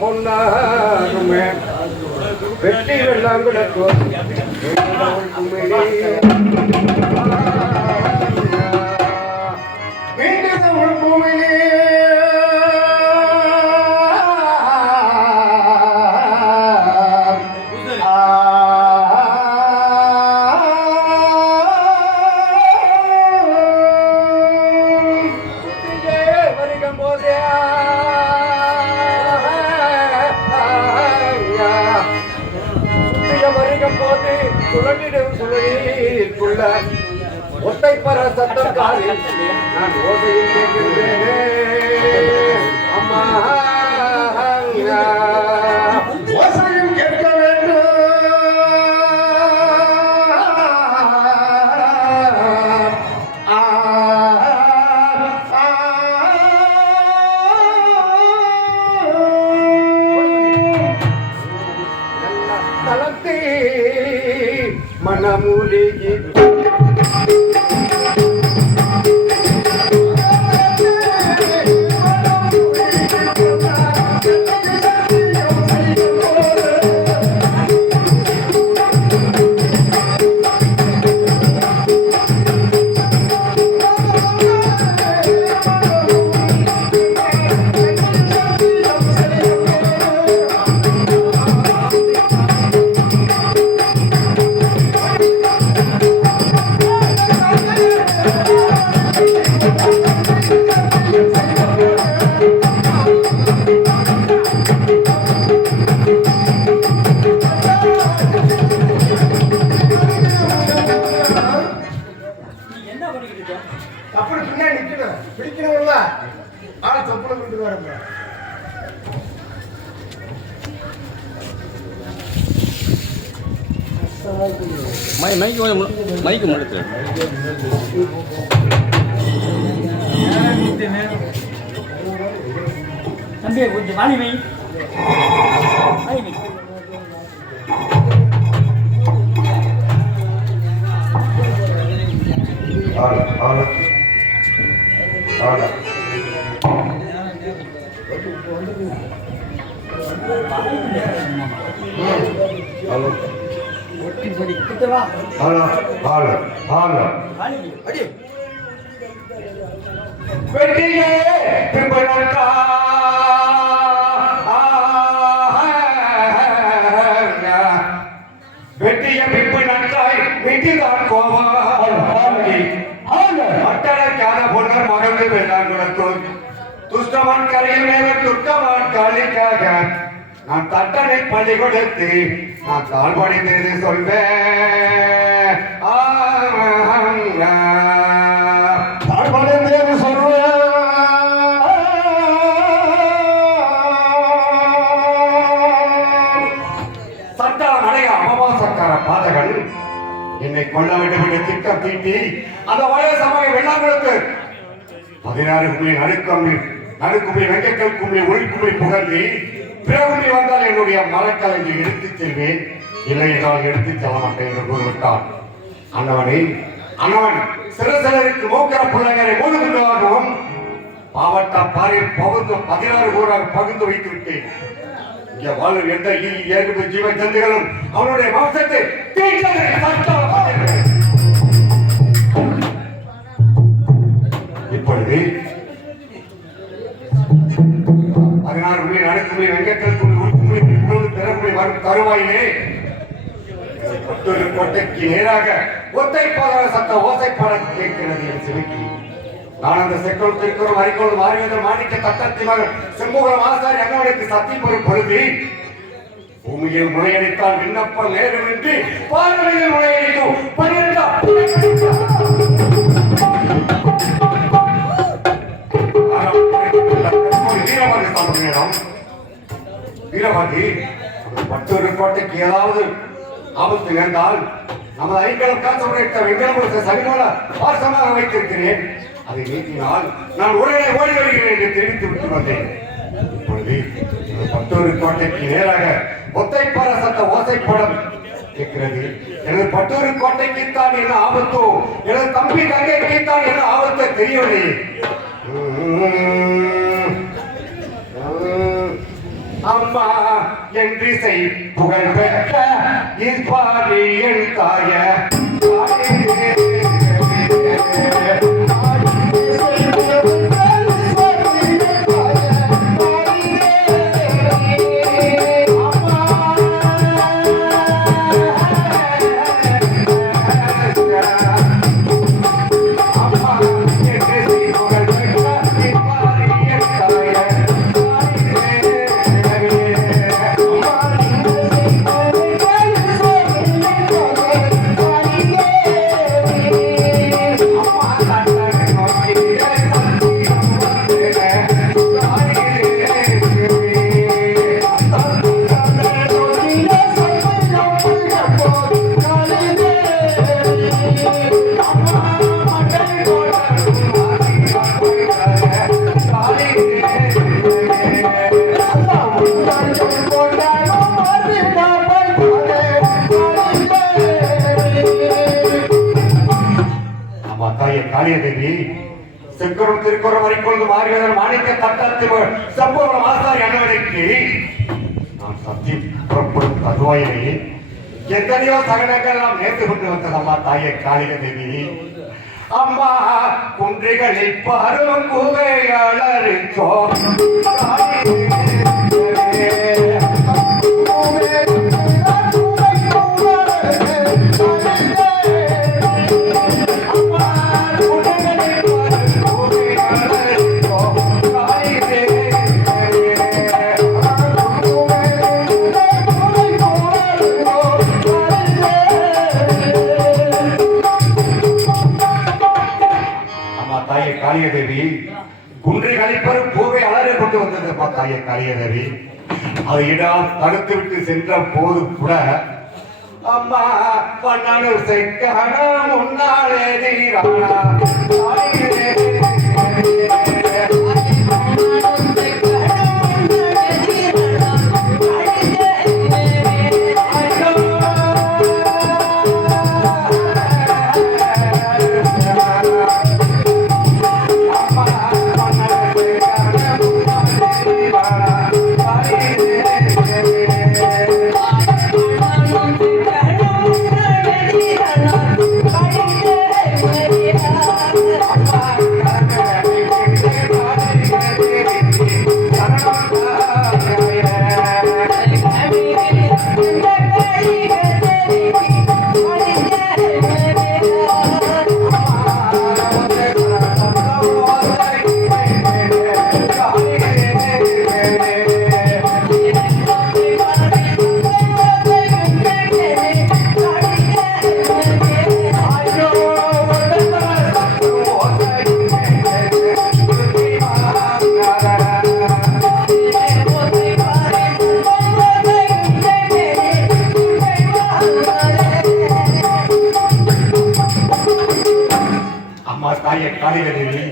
பொன்னாருமே வெற்றி வெள்ளாங்குளத்தோ வீட்டு பூமியிலே ஒத்தை பர சத்தம் காலில் நான் ஓசையில் கேட்கிறேனே அம்மா ஓசையும் கேட்க வேண்டும் தளத்தை மனமூலிகி அப்படி பின்னாடி நிக்கணும் பிடிக்கணும்ல ஆள் தொப்புல கொண்டு வரப்ப மைக்கு முழுக்க தம்பி கொஞ்சம் வாணி வை வெட்டிய பிப்பு நன்றாய் வெட்டிதான் கோவாடி அட்டடக்கான பொன்னர் மகந்து வெள்ளாங்குளத்தூர் துஷ்டமான் கரையில் மேல துர்க்கமான் காளிக்காக நான் தட்டனை பள்ளி கொடுத்து நான் தாழ்பாடி தெரிந்து சொல்வேன் தாழ்பாடி தெரிந்து சொல்வேன் சட்டான் அடைய அமாவாசக்கார பாதகன் என்னை கொல்ல வேண்டும் என்று திட்டம் தீட்டி அந்த வய சமய வெள்ளாங்குளத்து 16 கும்மி நடுக்கும்மி வெங்கக்கல் கும்மி ஒளிக்கும்மி புகழ்ந்தி பிறகுமி வந்தால் என்னுடைய மரக்கலையை எடுத்துச் செல்வேன், இல்லை என்றால் எடுத்துச் செல்ல மாட்டேன் என்று கூறிவிட்டான். அண்ணவன் சிலருக்கு மோக்கிற பிள்ளைகளை மோதுகின்றதாகவும் பாவட்ட பாரில் பகுந்து 16 ஊராக பகிர்ந்து வைத்து விட்டேன். இங்கே வாழும் எந்த ஏழு ஜீவ ஜந்துகளும் அவனுடைய வம்சத்தை இப்பொழுது 16 கும்மி நடுக்கும்மி வெங்கக்கல் கும்மி பிறகுமி வரும் தருவாயிலே கோட்டைக்கு நேராக ஒத்தை பாதாள சத்த ஓசைப்பாட கேட்கிறது என் செவிக்கு. நான் அந்த செக்கோல் திருக்குறள் அறிக்கோள் மாறிவதர் மாணிக்க தத்தத்தி மகள் செம்புகலம் ஆசாரி அண்ணனுக்கு சத்தியம் பெறும் பொழுது பூமியில் முனையடித்தால் விண்ணப்பம் நேரமின்றி பார்வையில் முனையடிக்கும் 12 வீரபாண்டி மற்றொரு கோட்டைக்கு ஏதாவது ஆபத்து நேர்ந்தால் நமது ஐக்கியம் காசமுடைய வெங்கடமுடித்த சனிமோல வாசமாக வைத்திருக்கிறேன். அதை நீக்கினால் நான் உடனே ஓடி வருகிறேன் என்று தெரிவித்து விட்டு வந்தேன். இப்பொழுது மற்றொரு கோட்டைக்கு நேராக ஒத்தைப்பார சத்த ஓசைப்படம் கேட்கிறது. எனது பட்டூர் கோட்டைக்கு தான் என்ன ஆபத்தோ, எனது தம்பி தங்கைக்கு தான் என்ன ஆபத்தோ தெரியவில்லை. என்றிசை புகழ் பெற்ற இஸ்பாரி என் தாய காளியதேவி செக்குறம் திருக்குறம் வரைக்கொண்டு மாறிவதன் மாணிக்க தட்டத்து சம்பவம் ஆசாரி அண்ணவனுக்கு நான் சத்தி புறப்படும் தருவாயிலே எத்தனையோ சகனங்கள் நாம் நேர்த்து கொண்டு வந்தது அம்மா தாயே காளியதேவி அம்மா குன்றிகளில் பரும் குவையாளருக்கோ காளியதேவி குன்றை கழிப்பரும் பூவை அலறி கொண்டு வந்தது தாயே காளியதேவி அது இடம் தடுத்து விட்டு சென்ற போது கூட அம்மா பண்ணனு செக்கான முன்னாலே தீரானா காளியதேவி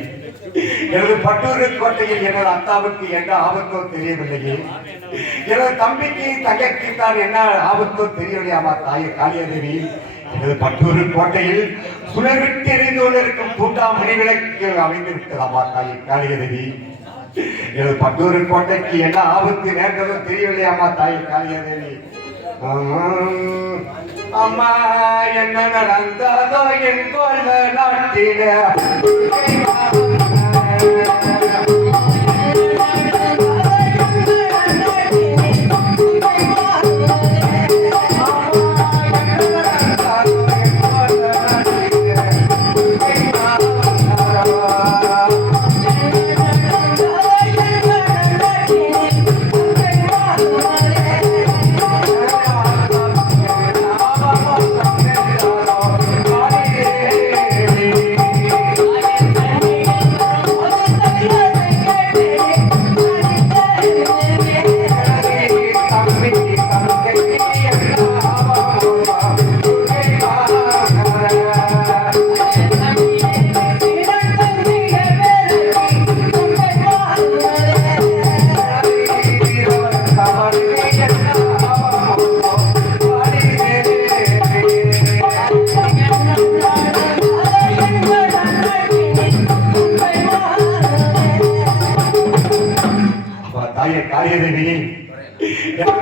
எனது பட்டூர் கோட்டையில் எனது அத்தாவுக்கு என்ன ஆபத்தோ தெரியவில்லையே எனது தம்பிக்கு தங்கைக்கு தான் என்ன ஆபத்தோ தெரியவில்லை அம்மா தாயே காளியதேவி எனது பட்டூர் கோட்டையில் சுழற்விட்டு எரிந்து கொண்டிருக்கும் தூண்டாமணி விளக்கு அமைந்து விட்டது அம்மா தாயே காளியதேவி எனது பட்டூர் கோட்டைக்கு என்ன ஆபத்து நேர்ந்ததோ தெரியவில்லை அம்மா தாயே காளியதேவி அம்மா என்ன நடந்ததோ என் கொள்ள நாட்டில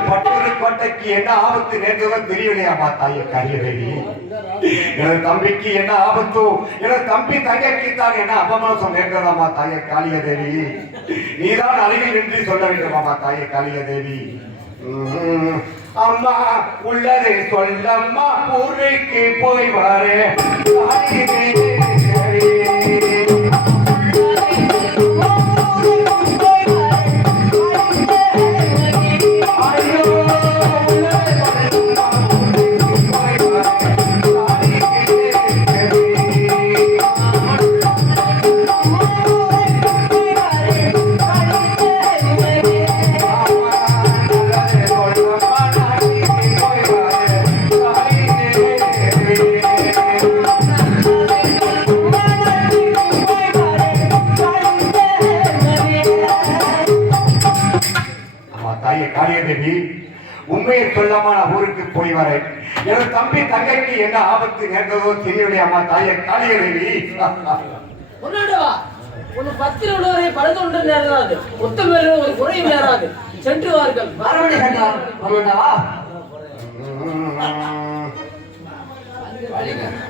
பட்டூர் கோட்டைக்கு என்ன ஆபத்து நேர்ந்ததோ தெரியலையாமா தாயே காளியதேவி. எனது தம்பிக்கு என்ன ஆபத்தோ, எனது தம்பி தங்கைக்கு தான் என்ன அபமாசம் நேர்ந்ததாமா தாயே காளியதேவி. நீதான் அருகில் நின்று சொல்ல வேண்டுமாமா தாயே காளியதேவி. அம்மா உள்ளதை சொல்லம்மா, ஊருக்கு போய் வாரே காளியதேவி. உண்மையை சொல்லாம நான் ஊருக்கு போய் வரேன். எனது தம்பி தங்கைக்கு என்ன ஆபத்து நேர்ந்ததோ தெரியவில்லை அம்மா தாயே காளியதேவி. உன் பத்தில் உள்ளவரை பழுது ஒன்று நேராது, மொத்தம் ஒரு குறையும் நேராது. சென்று வார்கள்.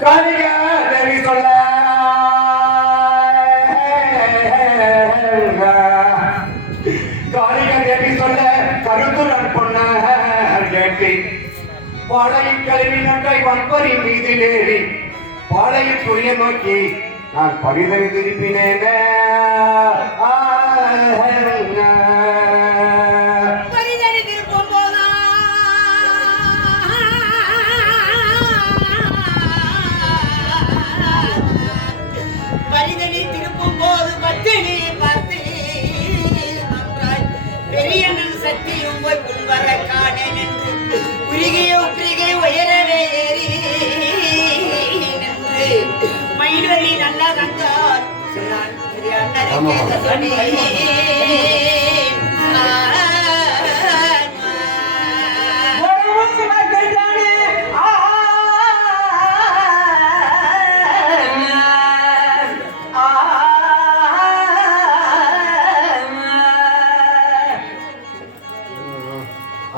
காளியதேவி சொல்ல காளியதேவி சொல்ல கருத்துடன் பொன்ன கேட்டி பாளையின் கல்வி நன்றை வன்பரி மீது ஏறி பாளையின் துரிய நோக்கி நான் பரிதவி திருப்பினேன். மயில்வழி நல்லா கண்டார்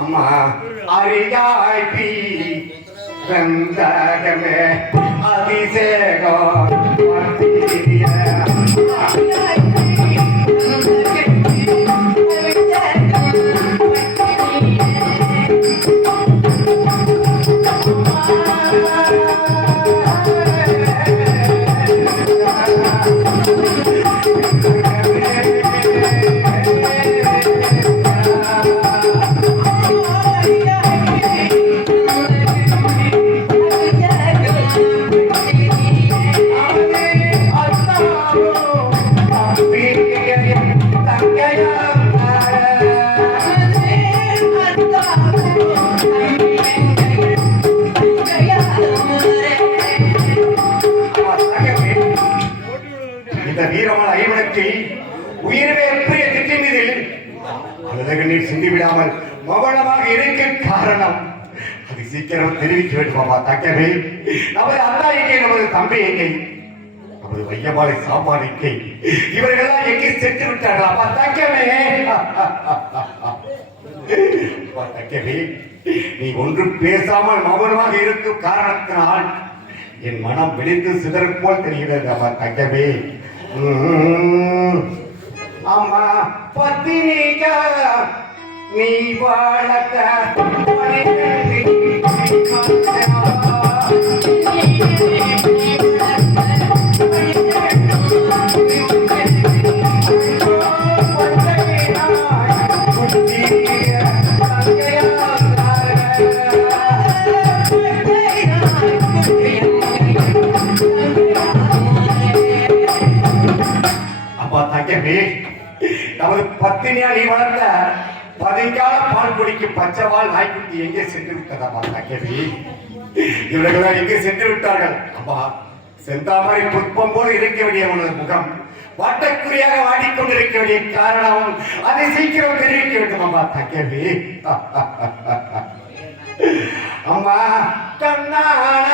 அம்மா அரியாய்பி வெந்தகமே அதிசேகம் வீரமான ஐவனத்தில் உயிர்வே பிரிய திட்டமிதில் அழுதகண்ணீர் சிந்தி விடாமல் மௌனமாக இருக்க காரணம் அது சீக்கிரம் தெரிவிக்க வேண்டுமாமா தக்கவே. நமது அண்ணா எங்கே, நமது தம்பி எங்கே, நமது வையமாலை சாப்பாடு எங்கே, இவர்களெல்லாம் எங்கே சென்று விட்டார்கள் அப்பா தக்கவே. தக்கவே நீ ஒன்றும் பேசாமல் மௌனமாக இருக்கும் காரணத்தினால் என் மனம் விழித்து சிதறும் போல் தெரிகிறது அப்பா தக்கவே. அம்மா பத்திரிக நீ வாழத்த நமது பத்தினியா நீ வளர்ந்த பதிங்கால பால் குடிக்கும் பச்சைவால் நாய்க்குட்டி எங்கே சென்று விட்டதம்மா தக்கவி. இவர்கள் எங்கே சென்று விட்டார்கள் அம்மா. செந்தாமரை புஷ்பம் போல இருக்க வேண்டிய உனது முகம் வாட்டக்குறியாக வாடிக்கொண்டிருக்க வேண்டிய காரணம் அதை சீக்கிரம் தெரிவிக்க வேண்டும் அம்மா தக்கவி. அம்மா கண்ணான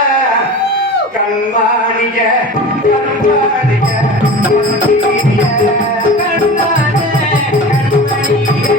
கண்மாணிய கண்மாணிய கண்ணான கண்மணியே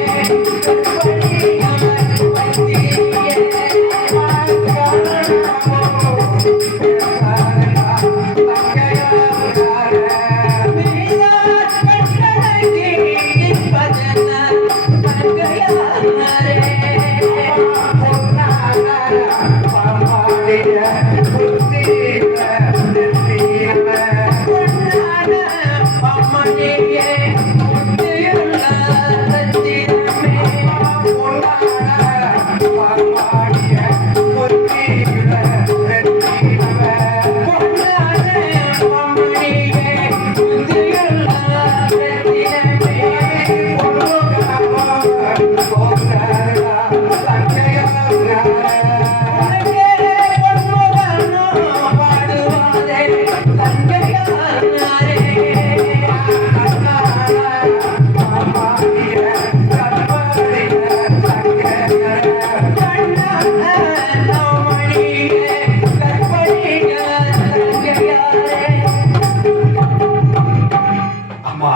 அம்மா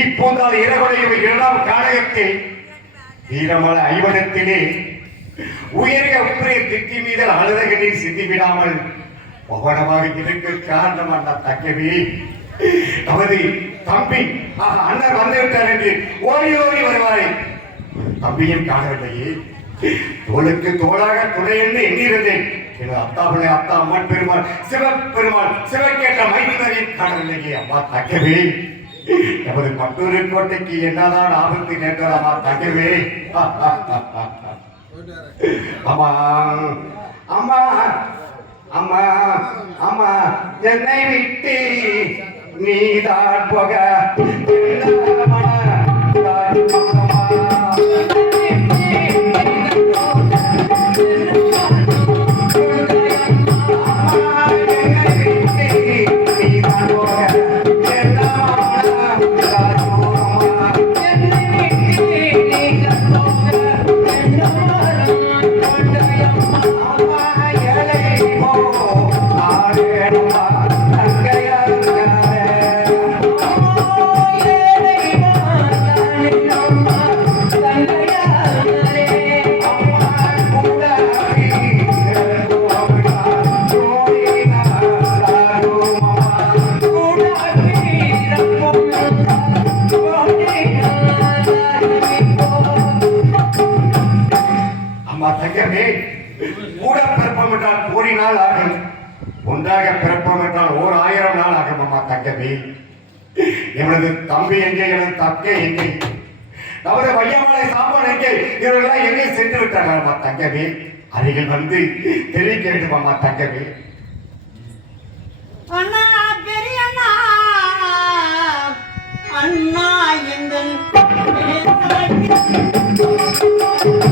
இப்போதால் இரவடையும் இரண்டாம் காடகத்தில் வீரமல ஐவனத்திலே உயரிய உப்பிரிய திட்டி மீது அழுதகனை சிந்தி விடாமல் பவனமாக இருக்க காரணம் அண்ணா தக்கவி நமது தம்பி அண்ணன் வந்துவிட்டார் என்று ஓடி ஓடி வருவாரே தம்பியும் காணவில்லையே தோளுக்கு தோளாக துணை என்று எண்ணியிருந்தேன் எனது அத்தாபிள்ளை அத்தா அம்மன் பெருமாள் சிவபெருமாள் சிவக்கேற்ற மைந்தரையும் காணவில்லையே அம்மா தக்கவே நமது பட்டூரு கோட்டைக்கு என்னதான் ஆபத்து நேற்றது அம்மா தக்கவே அம்மா அம்மா அம்மா அம்மா என்னை விட்டு நீதான் போக கூட பிறப்பம் என்றால் கோடி நாள் ஆகும் ஒன்றாக பிறப்பம் என்றால் 1000 நாள் ஆகும் அம்மா தங்கமே எனது தம்பி எங்கே எனது தக்கை எங்கே நமது வையமலை சாப்பாடு எங்கே இவர்களெல்லாம் எங்கே சென்று விட்டார்கள் அம்மா தங்கமே அருகில் வந்து தெரிவிக்க வேண்டும் அம்மா தங்கமே அண்ணா பெரிய அண்ணா அண்ணா எங்கள் Thank you.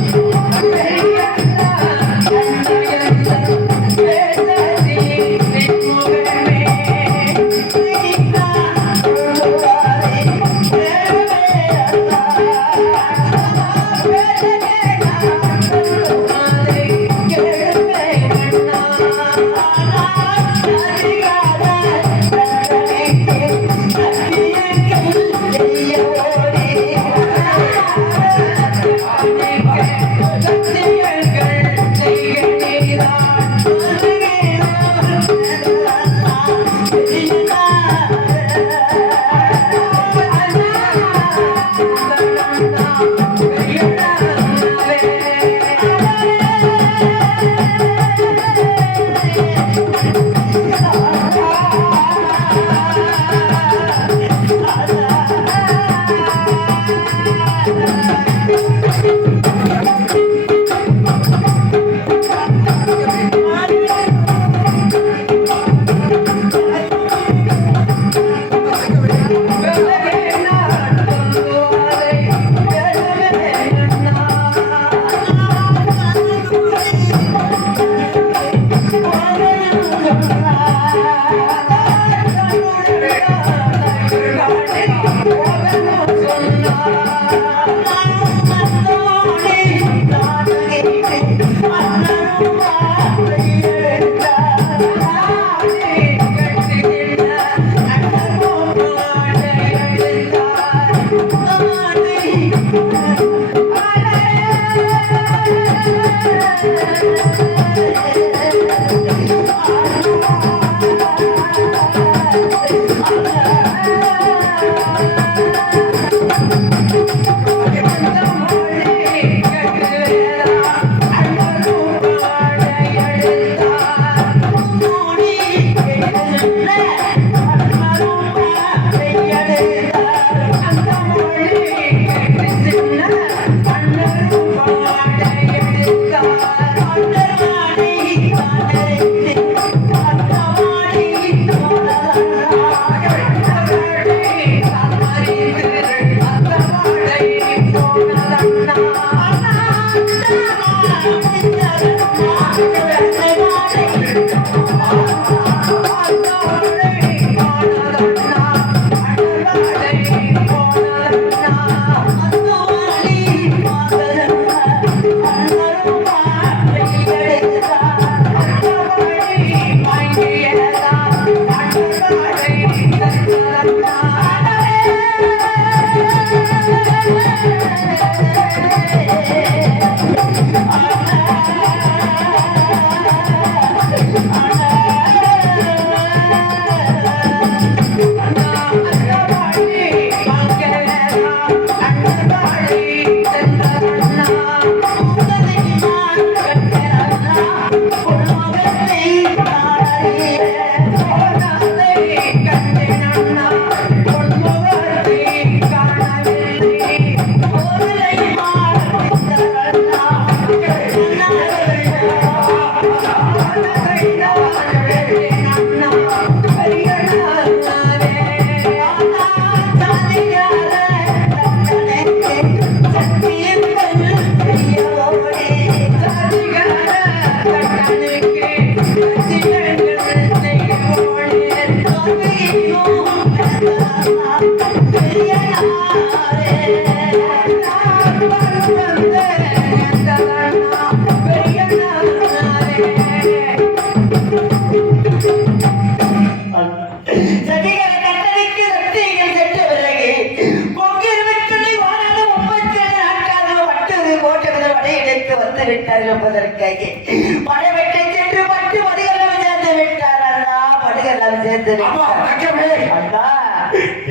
படவெட்டை சென்று பட்டு மடிகளம் சேர்ந்து விட்டார் அண்ணா. மடிகளம் சேர்ந்து அம்மா, தங்கமே. அண்ணா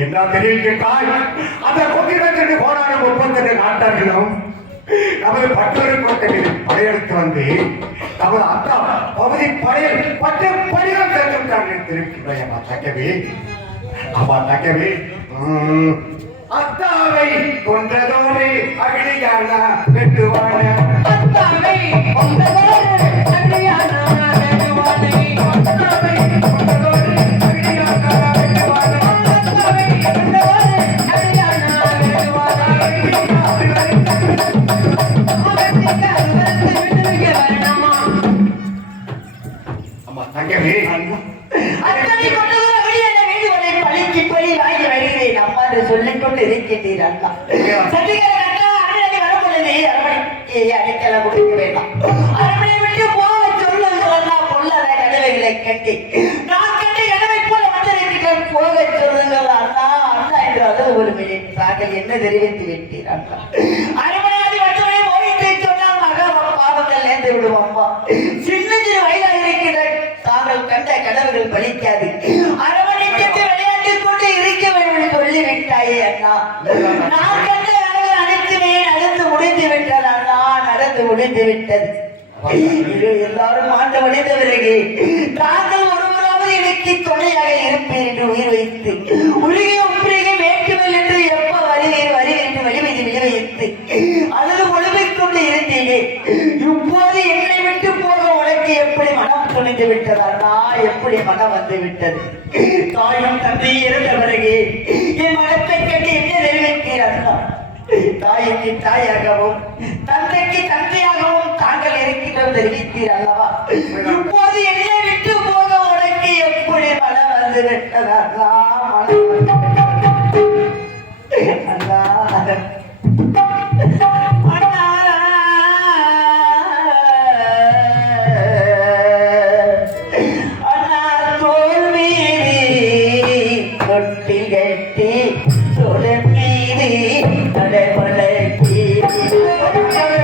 என்ன தெரிவிக்கின்றாய்? அந்த கொண்டிடத்திற்கு போராட 32 நாட்டார்களும் நமது பட்டொரு கோட்டையில் படையெடுத்து வந்து நமது அத்தா பகுதி படையில் 10 படைகள் சேர்த்துவிட்டார்கள் தெரிவிக்கின்றாய். அம்மா தங்கமே, அம்மா தங்கமே, அத்தாவை கொன்றதோடு அகிலியான வெட்டுவான அத்தாவை கொண்டதோடு அகிலியான வெட்டுவானை. அத்தாவை கொண்டதோடு அகிலியான வெட்டுவானை. அத்தாவை கொண்டதோடு அகிலியான வெட்டுவானை. அம்மா தங்கமே, அத்தனை கொண்டதோடு அகிலியான வேண்டுவனை பழிக்கு பழி வாங்கி வருகிறேன் அம்மா என்று சொல்லிக் கொண்டு இருக்கின்றீர் அண்ணா. சத்திகர அண்ணா அண்ணனை வரப்பொழுது அரமனைக்கு அடைக்கலம் கொடுக்க வேண்டாம். அரமனை விட்டு போக சொல்லுங்கள் அண்ணா. பொல்லாத கனவுகளை கட்டி நான் கட்டி கனவை போல வந்திருக்கிறேன். போக சொல்லுங்கள் அண்ணா. அண்ணா என்று அழுது ஒரு மினிட் தாங்கள் என்ன தெரிவித்து விட்டீர் அண்ணா. அரமனையாதி மட்டுமே போயிட்டு சொன்னால் மகா பாவங்கள் நேர்ந்து விடும் அம்மா. சின்ன சிறு வயதாக இருக்கின்ற தாங்கள் கண்ட கனவுகள் பலிக்காது. அரமனைக்கு விளையாட்டுக் கொண்டு இருக்க வேண்டும் என்று சொல்லிவிட்டாயே அண்ணா. நான் கண்ட கனவு அனைத்துமே நடந்து முடிந்து விட்டது அண்ணா. நடந்து முடிந்து விட்டது. எல்லாரும் ஆண்டு முடிந்த பிறகு தாங்கள் ஒருவராவது எனக்கு துணையாக இருப்பேன் என்று உயிர் வைத்து உருகி உப்பிரிகை வேண்டுமல் என்று எப்ப வருவீர் வருவீர் என்று வலிமைத்து விளைவித்து அல்லது ஒழுமைக் கொண்டு இருந்தீங்க. இப்போது என்னை விட்டு போக உனக்கு எப்படி மனம் துணிந்து விட்டது அண்ணா? எப்படி மனம் வந்து விட்டது? தாயும் தந்தையும் இருந்த பிறகு என் மனத்தை கண்டு என்ன தெரிவித்தீர் அண்ணா? தாய்க்கு தாயாகவும் தந்தைக்கு தந்தையாகவும் தாங்கள் இருக்கின்றது தெரிவித்தீர் அல்லவா? இப்போது என்னை விட்டு போக உனக்கு எப்படி மனம் வந்து விட்டது அண்ணா? மனம் வந்து விட்டது அண்ணா. அண்ணா அண்ணா தோல் மீறி தொட்டில் கட்டி தொடர் மீறி நடைமலைக்கு அத்தாவை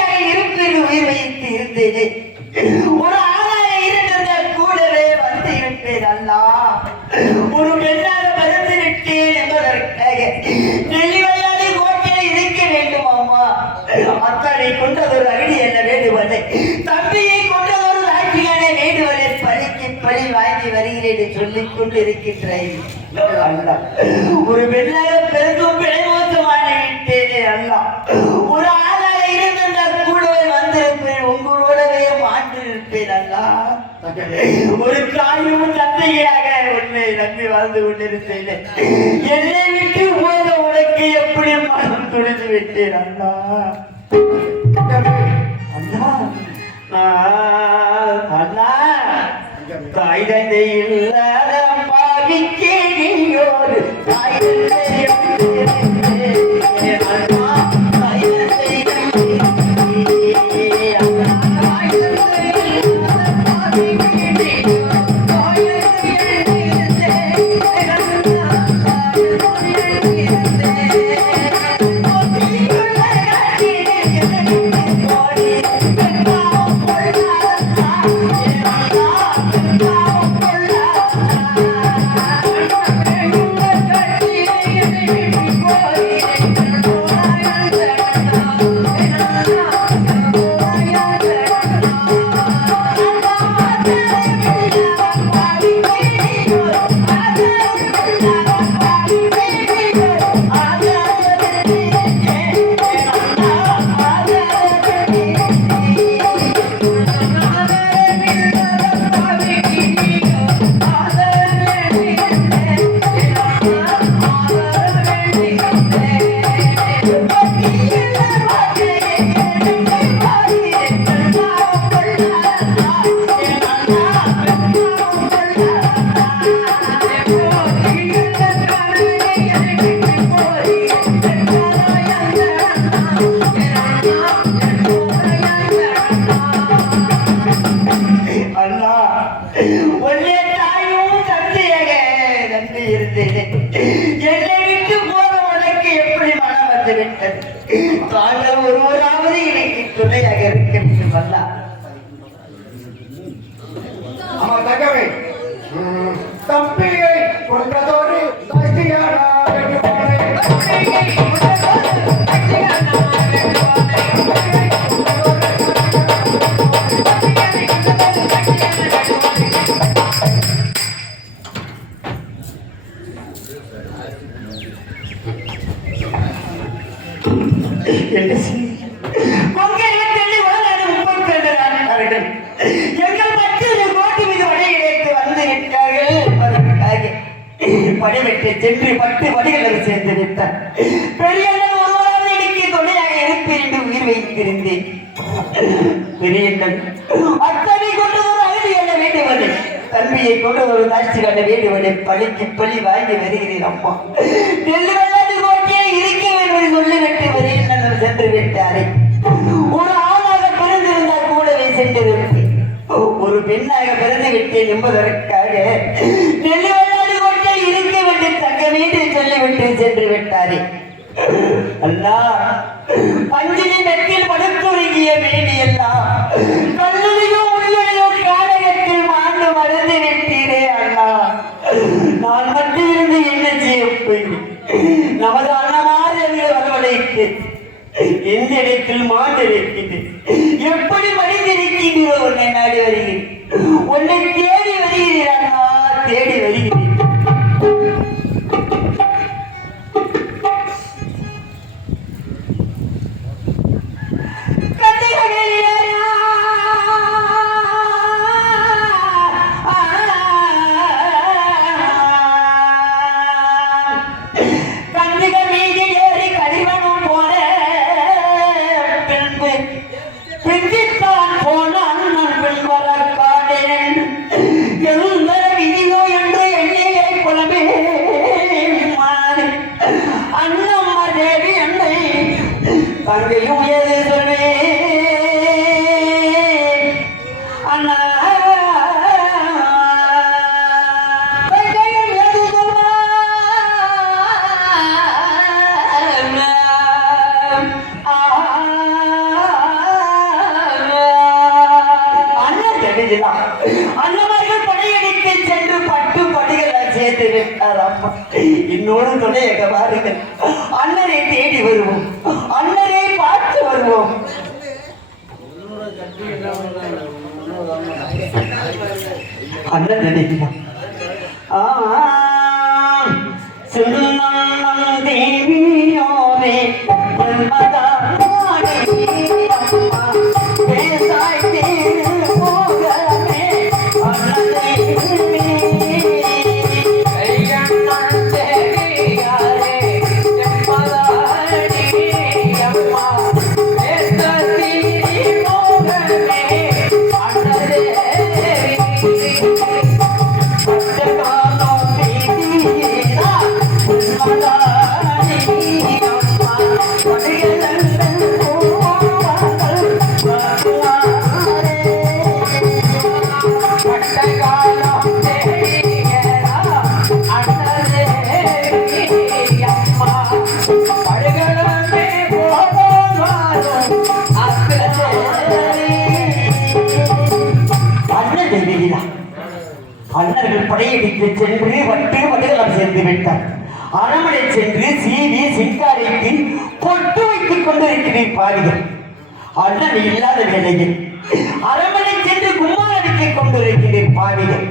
தந்தையாக இருப்பேன் உயிர் வைத்து இருந்தேனே ஒரு ஆளாக இருந்த கூடவே வந்து இருப்பேன் அல்லா ஒரு பெண்ணாக பறந்து விட்டேன் என்பதற்காக நெல்லிவல்லாதி கோட்டையில் இருக்க வேண்டும் அம்மா அத்தனை கொண்டதொரு அடி என்ன வேண்டுவதை தம்பியை கொண்டதொரு ஆட்சியான வேண்டுவதை பழிக்கு பழி வாங்கி வருகிறேன் சொல்லிக் கொண்டிருக்கின்றேன் அல்லா ஒரு பெண்ணாக பெருக்கும் பிழைமோசமான விட்டேனே அல்லா ஒரு ஆளாக இருந்த கூடவே வந்திருப்பேன் உங்களோடவே மாற்றிருப்பேன் அல்லா ஒரு தாயும் தந்தையாக உன்னை நம்பி வாழ்ந்து கொண்டிருந்தேன் என்னை விட்டு போத உனக்கு எப்படி மனம் துணிந்து விட்டேன் அண்ணா அண்ணா அண்ணா தாய் தந்தை இல்லாத பாவிக்கே நீயோடு தாய் என்னை விட்டு போன உனக்கு எப்படி மனம் வந்து விட்டது தாங்கள் ஒருவராவது எனக்கு துணையாக இருக்கின்றது அல்லா ஆமா தங்கமே தம்பியை கொண்டதோடு தாய்த்தியானா சென்று 10 வடிகள் சேர்ந்து விட்டார் பெரிய ஒருவராவது துணையாக இருப்பேன் என்று உயிர் வைத்திருந்தேன் பெரிய அத்தனை கொண்டு ஒரு அழுதி என்ன வேண்டுவது தன்மையை கொண்டு ஒரு காட்சி கண்ட வேண்டுவதை பழிக்கு பழி வாங்கி வருகிறேன் அம்மா நெல்லு வெள்ளாட்டு கோட்டையை இருக்க வேண்டும் சொல்லிவிட்டு வருகிறேன் சென்று விட்டாரே ஒரு ஆணாக பிறந்திருந்தால் கூடவே சென்று விட்டேன் ஒரு பெண்ணாக பிறந்து விட்டேன் என்பதற்காக நெல்லு இருக்க வேண்டும் தங்க வீட்டு சொல்லிவிட்டு சென்று விட்டாரே அல்லா பஞ்சினி நெற்றில் படுத்துருகிய மேனி எல்லாம் கல்லுடையோ உள்ளையோ காடகத்தில் மாண்டு மறந்து விட்டீரே அல்லா நான் மட்டும் இருந்து என்ன செய்ய நமது அண்ணமாக வரவழைத்து எந்த இடத்தில் மாண்டு இருக்கிறது எப்படி மடிந்திருக்கிறீரோ உன்னை நாடி வருகிறேன் உன்னை தேடி வருகிறேன் அண்ணா தேடி வருகிறேன் தங்கையும் ஏது சொல்வே அண்ணா தங்கையும் ஏது சொல்வா தேவிதான் அண்ணமார்கள் படையடித்து சென்று பட்டு படிகளை சேர்த்து விட்டார் அம்மா. இன்னொரு துணையக பாருங்கள், அண்ணனை தேடி வருவோம், அண்ணனை பார்த்து வருவோம். அண்ணன் நினைக்கிறான் சுண்ணம் தேவியோரே பேசாய் தேரு போகமே அண்ணனை அண்ணர்கள் படையெடுத்து சென்று வட்டு வடுகளம் சேர்ந்து விட்டார். அரண்மனை சென்று சீவி சிங்காரிக்கு பொட்டு வைத்துக் கொண்டிருக்கிறேன் பாருங்கள். அண்ணன் இல்லாத வேளையில் அரண்மனை சென்று கும்மார் அடித்துக் கொண்டிருக்கிறேன் பாருங்கள்.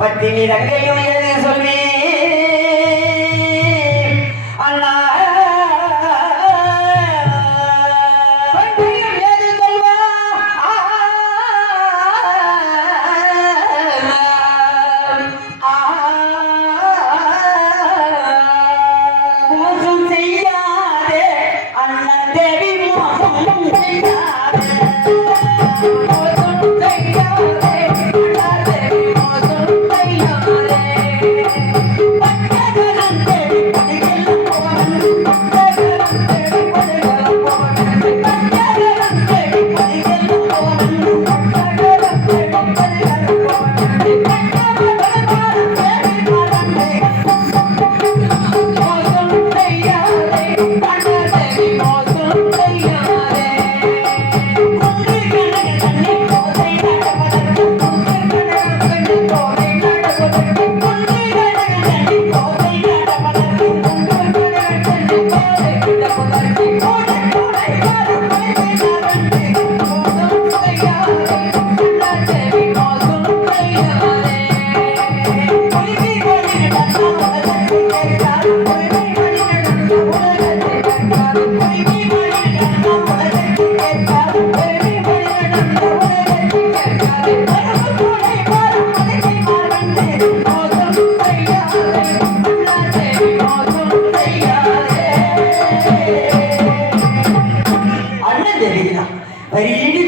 பத்தினி ரங்கையும் எது சொல்லி அண்ணா எது சொல்வா மோசம் செய்யாதே அண்ணன் தேவி மோசம் செய்யாதே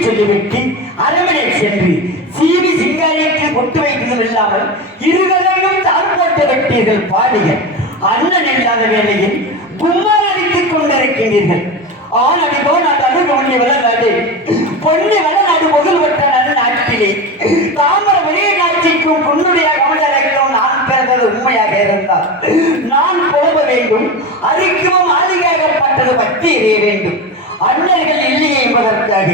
சொல்லிவிட்டு அரண்மனை சென்று சீவி சிங்காரிக்கு பொட்டு வைத்ததும் இல்லாமல் இருவரையும் தாழ்போட்டு வெட்டீர்கள் பாடிகள். அண்ணன் இல்லாத வேளையில் கும்மார் அடித்துக் கொண்டிருக்கின்றீர்கள். ஆண் அடிக்கோ நான் தடுக்க ஒண்ணி வளநாடு பொண்ணு வளநாடு புகழ்பெற்ற நன்னாட்டிலே தாமர வெளிய நாட்சிக்கும் பொண்ணுடைய கமலரைக்கும் நான் பிறந்தது உண்மையாக இருந்தால் நான் புலம்ப வேண்டும், அறிக்கவும் ஆதிகாகப்பட்டது பற்றி எறிய வேண்டும். அண்ணர்கள் இல்லையே என்பதற்காக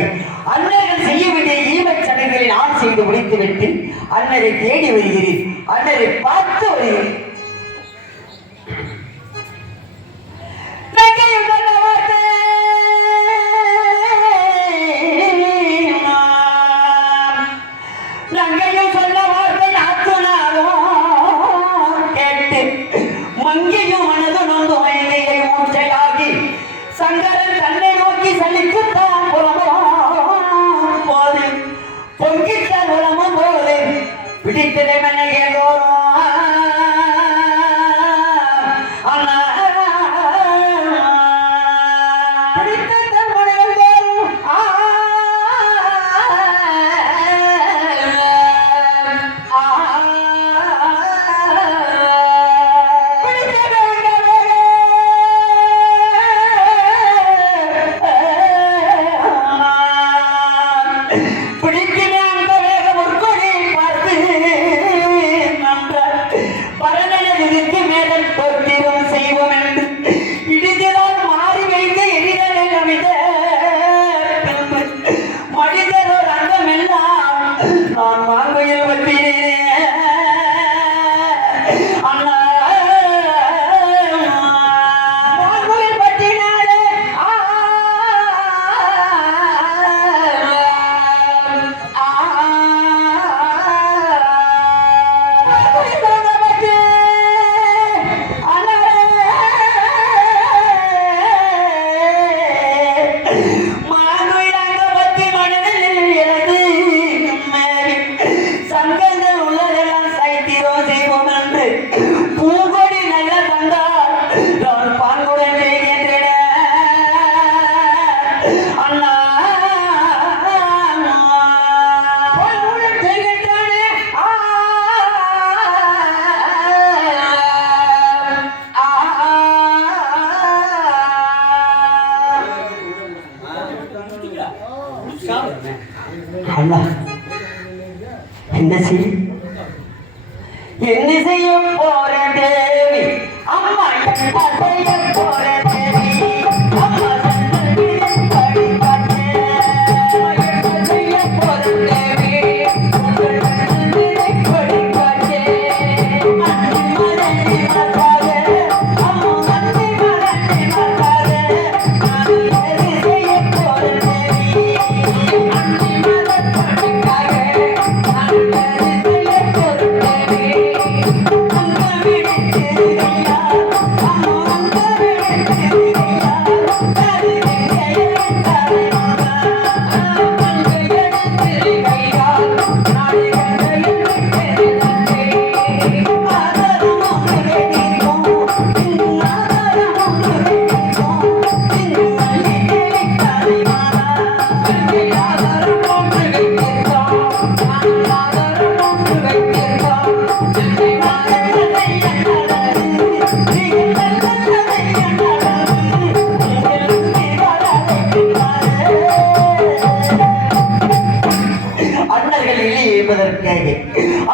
அண்ணர்கள் செய்ய வேண்டிய ஈமச் சடங்குகளை நான் செய்து முடித்துவிட்டு அண்ணரை தேடி வருகிறேன், அண்ணரை பார்த்து வருகிறேன். மங்கையும் மனது நொந்து மயங்கையை மூச்சையாகி சங்கரன் தன்னை நோக்கி சலித்துத்தான் புலமும் போது பொங்கிட்ட புலமும் போது பிடித்ததை மனையதோறும் அண்ணா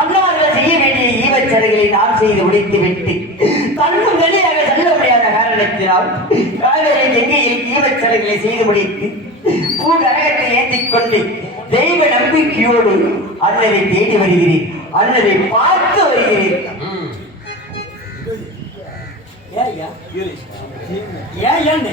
அண்ணாவர்கள் செய்ய வேண்டிய ஈவச்சடைகளை நான் செய்து முடித்துவிட்டு தன்னும் வெளியாக செல்ல முடியாத காரணத்தினால் காவேரி கங்கையில் ஈவச்சடைகளை செய்து முடித்து பூ நரகத்தை ஏற்றிக் கொண்டு தெய்வ நம்பிக்கையோடு அண்ணனை தேடி வருகிறேன், அண்ணனை பார்த்து வருகிறேன். ஏன்